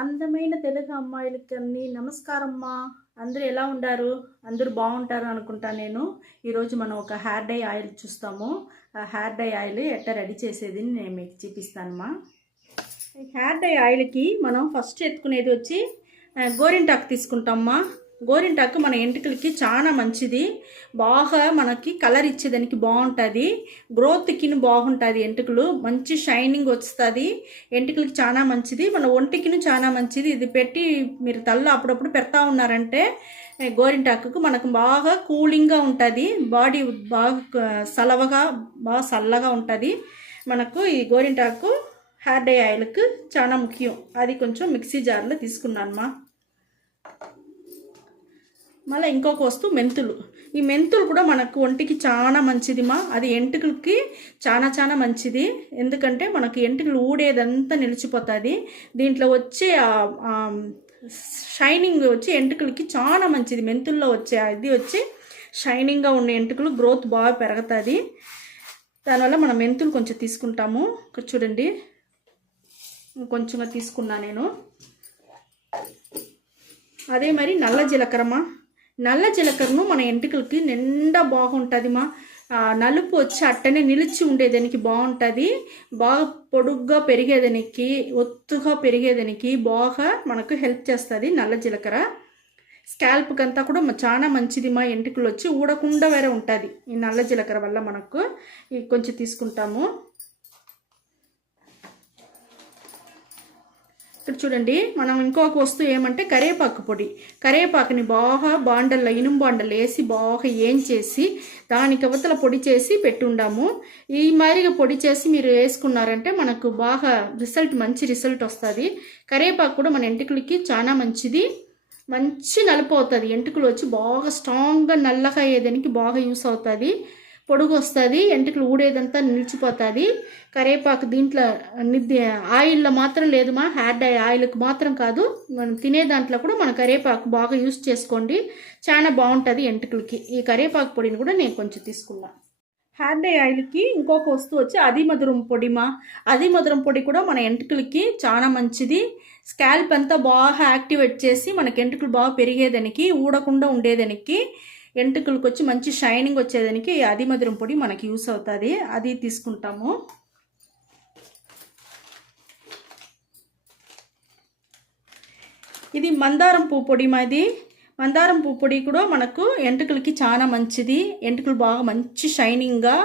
అందమైన తెలుగు అమ్మాయిలకి నమస్కారమ్మా. అందరూ ఎలా ఉండారు? అందరూ బాగుంటారు అనుకుంటా. నేను ఈరోజు మనం ఒక హెయిర్ డై ఆయిల్ చూస్తాము. ఆ హెయిర్ డై ఆయిల్ ఎట్లా రెడీ చేసేది నేను మీకు చూపిస్తానమ్మా. ఈ హెయిర్ డై ఆయిల్కి మనం ఫస్ట్ ఎత్తుకునేది వచ్చి గోరింటాకు తీసుకుంటామమ్మా. గోరింటాకు మన ఎంటుకలకి చాలా మంచిది. బాగా మనకి కలర్ ఇచ్చేదానికి బాగుంటుంది. గ్రోత్కి బాగుంటుంది. ఎంటుకలు మంచి షైనింగ్ వస్తుంది. ఎంటుకలకి చాలా మంచిది. మన ఒంటికి చాలా మంచిది. ఇది పెట్టి మీరు తలలో అప్పుడప్పుడు పెడతా ఉన్నారంటే గోరింటాకు మనకు బాగా కూలింగ్గా ఉంటుంది. బాడీ బాగా చల్లగా ఉంటుంది. మనకు ఈ గోరింటాకు హెయిర్ డై ఆయిల్కి చాలా ముఖ్యం. అది కొంచెం మిక్సీ జార్లో తీసుకున్నానమ్మా. మళ్ళీ ఇంకొక వస్తువు మెంతులు. ఈ మెంతులు కూడా మనకు ఒంటికి చాలా మంచిదిమా. అది ఎంటుకలకి చాలా మంచిది. ఎందుకంటే మనకి ఎంటుకలు ఊడేదంతా నిలిచిపోతుంది. దీంట్లో వచ్చే షైనింగ్ వచ్చి ఎంటుకలకి చాలా మంచిది. మెంతుల్లో వచ్చే ఇది వచ్చి షైనింగ్గా ఉన్న ఎంటుకలు గ్రోత్ బాగా పెరుగుతుంది. దానివల్ల మనం మెంతులు కొంచెం తీసుకుంటాము. ఇక్కడ చూడండి, కొంచెంగా తీసుకున్నా నేను. అదే మరి నల్ల జీలకర్రమా. నల్ల జీలకర్రను మన ఎంటుకలకి నిండా బాగుంటుందిమా. నలుపు వచ్చి అట్టనే నిలిచి ఉండేదానికి బాగుంటుంది. బాగా పొడుగ్గా పెరిగేదానికి, ఒత్తుగా పెరిగేదానికి బాగా మనకు హెల్ప్ చేస్తుంది నల్ల జీలకర్ర. స్కాల్ప్కి అంతా కూడా చాలా మంచిది. మా ఎంటుకలు వచ్చి ఊడకుండా వేరే ఉంటుంది ఈ నల్ల జీలకర్ర వల్ల. మనకు కొంచెం తీసుకుంటాము. ఇక్కడ చూడండి, మనం ఇంకొక వస్తువు ఏమంటే కరివేపాకు పొడి. కరివేపాకుని బాగా బాండల్లో, ఇనుము బాండల్లో వేసి బాగా ఏంచేసి దానికి అవతల పొడి చేసి పెట్టుండాము. ఈ మాదిరిగా పొడి చేసి మీరు వేసుకున్నారంటే మనకు బాగా మంచి రిజల్ట్ వస్తుంది. కరివేపాకు కూడా మన ఎంటుకలకి చాలా మంచిది. మంచి నలుపు అవుతుంది. ఎంటుకలు వచ్చి బాగా స్ట్రాంగ్గా నల్లగా అయ్యేదానికి బాగా యూస్ అవుతుంది. పొడుగు వస్తుంది. ఎంటుకలు ఊడేదంతా నిలిచిపోతుంది. కరివేపాకు దీంట్లో ఆయిల్లో మాత్రం లేదుమా. హెయిర్ డై ఆయిల్కి మాత్రం కాదు, మనం తినే దాంట్లో కూడా మన కరివేపాకు బాగా యూస్ చేసుకోండి. చాలా బాగుంటుంది ఎంటుకలకి. ఈ కరివేపాకు పొడిని కూడా నేను కొంచెం తీసుకున్నా. హెయిర్ డై ఆయిల్కి ఇంకొక వస్తువు వచ్చి అదిమధురం పొడిమా. అదిమధురం పొడి కూడా మన ఎంటుకలకి చాలా మంచిది. స్కాల్ప్ అంతా బాగా యాక్టివేట్ చేసి మనకి ఎంటుకలు బాగా పెరిగేదానికి, ఊడకుండా ఉండేదానికి, ఎంటుకలకు వచ్చి మంచి షైనింగ్ వచ్చేదానికి అదిమధురం పొడి మనకి యూస్ అవుతుంది. అది తీసుకుంటాము. ఇది మందారం పువ్వు పొడి మాది. మందారం పువ్వు పొడి కూడా మనకు ఎంటుకలకి చాలా మంచిది. ఎంటుకలు బాగా మంచి షైనింగ్గా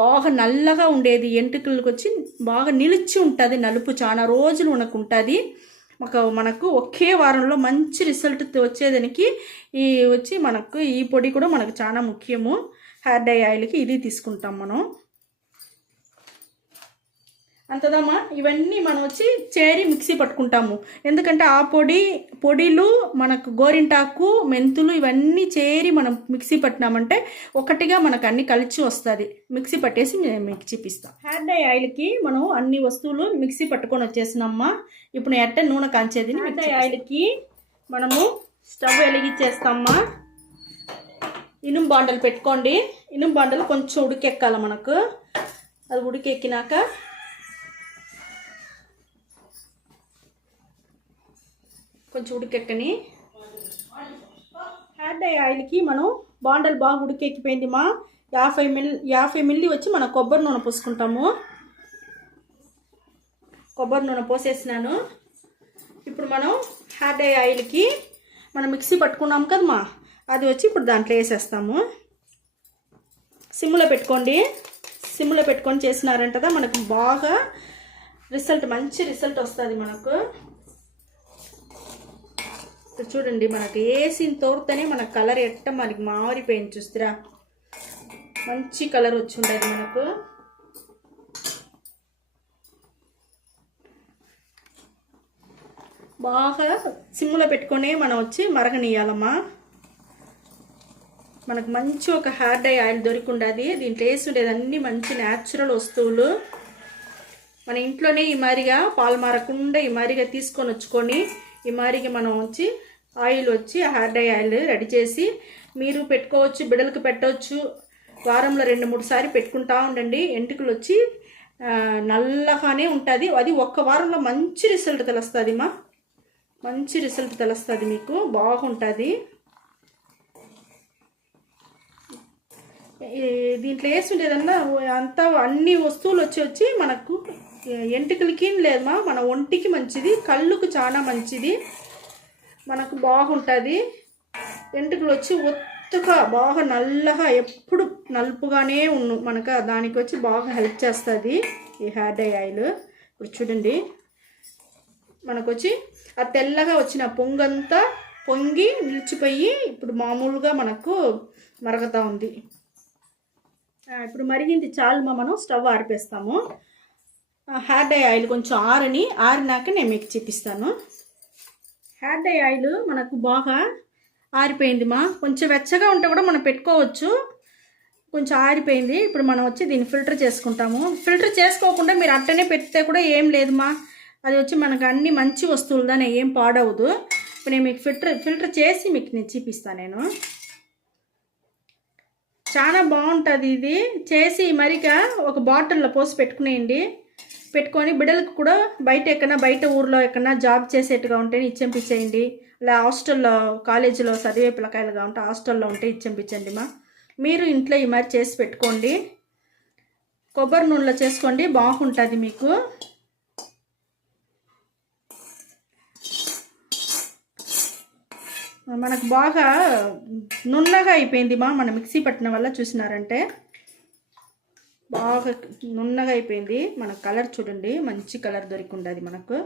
బాగా నల్లగా ఉండేది. ఎంటుకలకు వచ్చి బాగా నిలిచి ఉంటుంది. నలుపు చాలా రోజులు ఉంటుంది. మనకు ఒకే వారంలో మంచి రిజల్ట్ వచ్చేదానికి మనకు ఈ పొడి కూడా మనకు చాలా ముఖ్యము. హెయిర్ డై ఆయిల్కి ఇది తీసుకుంటాం మనం. అంతదమ్మా. ఇవన్నీ మనం వచ్చి చేరి మిక్సీ పట్టుకుంటాము. ఎందుకంటే ఆ పొడిలు మనకు గోరింటాకు, మెంతులు ఇవన్నీ చేరి మనం మిక్సీ పట్టినామంటే ఒకటిగా మనకు అన్ని కలిసి వస్తుంది. మిక్సీ పట్టేసి మీకు చూపిస్తాం. హెయిర్ డై ఆయిల్కి మనం అన్ని వస్తువులు మిక్సీ పట్టుకొని వచ్చేసినమ్మా. ఇప్పుడు ఎట్ట నూనె కాంచేది. హెయిర్ డై ఆయిల్కి మనము స్టవ్ వెలిగించేస్తామా. ఇనుము బాండలు పెట్టుకోండి. ఇనుము బాండలు కొంచెం ఉడికెక్కాలి మనకు. అది ఉడికెక్కినాక కొంచెం ఉడికెక్కని హెయిర్ డై ఆయిల్కి మనం బాండలు బాగా ఉడికెక్కిపోయింది మా. 50 మిల్లీ వచ్చి మనం కొబ్బరి నూనె పోసుకుంటాము. కొబ్బరి నూనె పోసేసినాను. ఇప్పుడు మనం హెయిర్ డై ఆయిల్కి మనం మిక్సీ పట్టుకున్నాం కదమ్మా, అది వచ్చి ఇప్పుడు దాంట్లో వేసేస్తాము. సిమ్లో పెట్టుకోండి. సిమ్లో పెట్టుకొని చేసినారంటదా మనకు బాగా మంచి రిజల్ట్ వస్తుంది మనకు. చూడండి, మనకు వేసిన తోడుతోనే మన కలర్ మనకి మారిపోయింది. చూస్తారా, మంచి కలర్ వచ్చి ఉండేది మనకు. బాగా సిమ్లో పెట్టుకొని మనం వచ్చి మరగనీయాలమ్మా. మనకు మంచి ఒక హెయిర్ డై ఆయిల్ దొరికి ఉండేది. దీంట్లో వేసి ఉండేది అన్నీ మంచి న్యాచురల్ వస్తువులు. మన ఇంట్లోనే ఈ మాదిరిగా పాలు మారకుండా ఈ మాదిరిగా తీసుకొని వచ్చుకొని ఈ మాదిరిగా మనం వచ్చి ఆయిల్ వచ్చి హెయిర్ డై ఆయిల్ రెడీ చేసి మీరు పెట్టుకోవచ్చు. బిడ్డలకు పెట్టవచ్చు. వారంలో 2-3 సార్లు పెట్టుకుంటా ఉండండి. ఎంటుకలు వచ్చి నల్లగానే ఉంటుంది. అది ఒక్క వారంలో మంచి రిజల్ట్ తెలుస్తుంది మా. మంచి రిజల్ట్ తెలుస్తుంది మీకు, బాగుంటుంది. దీంట్లో వేస్తుండేదన్నా అంతా అన్ని వస్తువులు వచ్చి మనకు ఎంటికలకి లేదమ్మా, మన ఒంటికి మంచిది, కళ్ళుకు చాలా మంచిది, మనకు బాగుంటుంది. ఎంటికలు వచ్చి ఒత్తుగా బాగా నల్లగా ఎప్పుడు నలుపుగానే మనకు దానికి వచ్చి బాగా హెల్ప్ చేస్తుంది ఈ హెయిర్ డై ఆయిల్. ఇప్పుడు చూడండి మనకు వచ్చి ఆ తెల్లగా వచ్చిన పొంగంతా పొంగి నిలిచిపోయి ఇప్పుడు మామూలుగా మనకు మరుగుతూ ఉంది. ఇప్పుడు మరిగింది చాలు, మనం స్టవ్ ఆరిపేస్తాము. హెయిర్ డై ఆయిల్ కొంచెం ఆరినాక నేను మీకు చూపిస్తాను. హెయిర్ డై ఆయిల్ మనకు బాగా ఆరిపోయింది కొంచెం వెచ్చగా ఉంటే కూడా మనం పెట్టుకోవచ్చు. కొంచెం ఆరిపోయింది. ఇప్పుడు మనం వచ్చి దీన్ని ఫిల్టర్ చేసుకుంటాము. ఫిల్టర్ చేసుకోకుండా మీరు అట్టనే పెడితే కూడా ఏం లేదు అది వచ్చి మనకు అన్ని మంచి వస్తువులదానే, ఏం పాడవదు. ఇప్పుడు నేను మీకు ఫిల్టర్ చేసి మీకు నేను చూపిస్తాను. నేను చాలా బాగుంటుంది ఇది చేసి మరిగా ఒక బాటిల్లో పోసి పెట్టుకొని బిడ్డలకు కూడా బయట ఊర్లో ఎక్కడన్నా జాబ్ చేసేట్టుగా ఉంటే ఇచ్చెంపించేయండి. ఇలా హాస్టల్లో కాలేజీలో చదివే పిల్లకాయలుగా ఉంటే హాస్టల్లో ఉంటే ఇచ్చెంపించండి మీరు ఇంట్లో ఈ మరి చేసి పెట్టుకోండి. కొబ్బరి నూనెలో చేసుకోండి, బాగుంటుంది మీకు. మనకు బాగా నున్నగా అయిపోయింది మన మిక్సీ పట్టిన వల్ల, చూసినారంటే బాగా నున్నగా అయిపోయింది. మన కలర్ చూడండి, మంచి కలర్ దొరికి ఉండదు మనకు.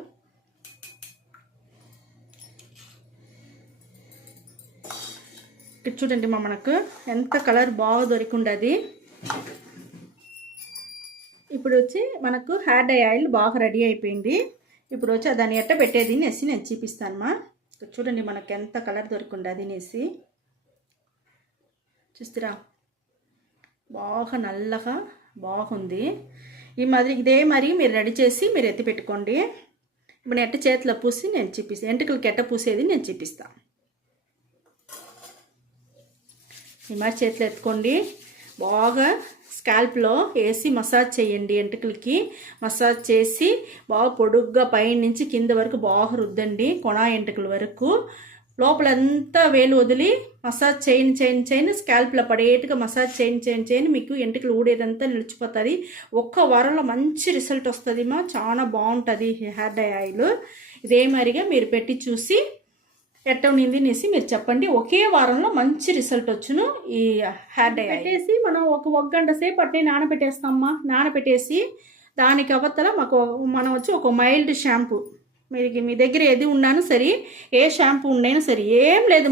ఇక్కడ చూడండి మనకు ఎంత కలర్ బాగా దొరికి ఉండదు. ఇప్పుడు వచ్చి మనకు హెయిర్ డై ఆయిల్ బాగా రెడీ అయిపోయింది. ఇప్పుడు వచ్చి దాన్ని ఎట్ట పెట్టేది అనేసి నేను చూపిస్తాను. చూడండి మనకు ఎంత కలర్ దొరికి ఉండదు అనేసి, చూస్తారా బాగా నల్లగా బాగుంది. ఇదే మరి మీరు రెడీ చేసి మీరు ఎత్తి పెట్టుకోండి. ఇప్పుడు ఎట్ట చేతిలో పూసి నేను చూపిస్తాను, ఎంటుకలకి ఎట్ట పూసేది నేను చూపిస్తాను. ఈ మరి చేతిలో ఎత్తుకోండి, బాగా స్కాల్ప్లో వేసి మసాజ్ చేయండి. ఎంటుకలకి మసాజ్ చేసి బాగా పొడుగ్గా పైన నుంచి కింద వరకు బాగా రుద్దండి, కొన ఎంటుకల వరకు. లోపలంతా వేలు వదిలి మసాజ్ చేయని స్కాల్ప్లో పడేట్టుగా మసాజ్ చేయని మీకు ఎంటుకలు ఊడేదంతా నిలిచిపోతుంది. ఒక్క వారంలో మంచి రిజల్ట్ వస్తుంది చాలా బాగుంటుంది హెయిర్ డై ఆయిల్. ఇదే మరిగా మీరు పెట్టి చూసి ఎట్ట ఉన్నింది అనేసి మీరు చెప్పండి. ఒకే వారంలో మంచి రిజల్ట్ వచ్చును ఈ హెయిర్ డై పెట్టేసి మనం ఒక గంట సేపు అట్నే నానబెట్టేసి దానికి అవతల మనం వచ్చి ఒక మైల్డ్ షాంపూ, మీ దగ్గర ఏది ఉన్నాను సరే, ఏ షాంపూ ఉండైనా సరే, ఏం లేదు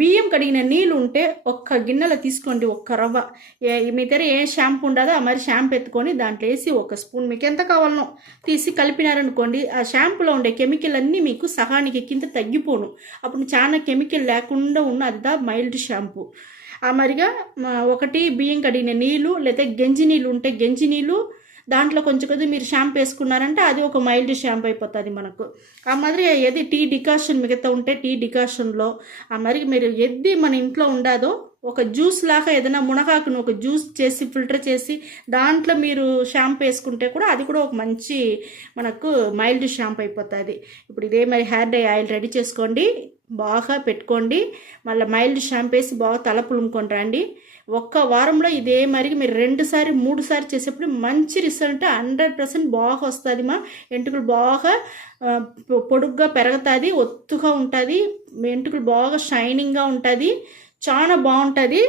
బియ్యం కడిగిన నీళ్ళు ఉంటే ఒక్క గిన్నెలో తీసుకోండి, ఒక్క రవ్వ. మీ దగ్గర ఏ షాంపూ ఉండదో ఆ మరి షాంపూ ఎత్తుకొని దాంట్లో వేసి ఒక స్పూన్ మీకు ఎంత కావాలనో తీసి కలిపినారనుకోండి, ఆ షాంపూలో ఉండే కెమికల్ అన్నీ మీకు సగానికి కింద తగ్గిపోను. అప్పుడు చాలా కెమికల్ లేకుండా ఉన్నది మైల్డ్ షాంపూ. ఆ మరిగా ఒకటి బియ్యం కడిగిన నీళ్ళు లేదా గంజి నీళ్ళు ఉంటే గంజి నీళ్ళు, దాంట్లో కొంచెం కొద్దిగా మీరు షాంపూ వేసుకున్నారంటే అది ఒక మైల్డ్ షాంపూ అయిపోతుంది మనకు. ఆ మాదిరి ఏది టీ డికాషన్ మిగతా ఉంటే టీ డికాషన్లో ఆ మరి మీరు ఎద్ది మన ఇంట్లో ఉండదో ఒక జ్యూస్ లాగా ఏదైనా మునగాకును ఒక జ్యూస్ చేసి ఫిల్టర్ చేసి దాంట్లో మీరు షాంపూ వేసుకుంటే కూడా అది కూడా ఒక మంచి మనకు మైల్డ్ షాంపూ అయిపోతుంది. ఇప్పుడు ఇదే మరి హెయిర్ డై ఆయిల్ రెడీ చేసుకోండి, బాగా పెట్టుకోండి, మళ్ళీ మైల్డ్ షాంపూ వేసి బాగా తల పులుముకొని రండి. ఒక్క వారంలో ఇదే మరి మీరు 2 సారి 3 సారి చేసేప్పుడు మంచి రిజల్ట్ 100% బాగా వస్తుంది ఎంటుకలు బాగా పొడుగ్గా పెరుగుతుంది, ఒత్తుగా ఉంటుంది, ఎంటుకలు బాగా షైనింగ్గా ఉంటుంది, చాలా బాగుంటుంది.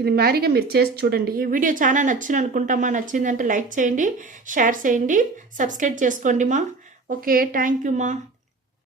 ఇది మరిగా మీరు చేసి చూడండి. ఈ వీడియో చాలా నచ్చిందంటే లైక్ చేయండి, షేర్ చేయండి, సబ్స్క్రైబ్ చేసుకోండి ఓకే, థ్యాంక్ యూ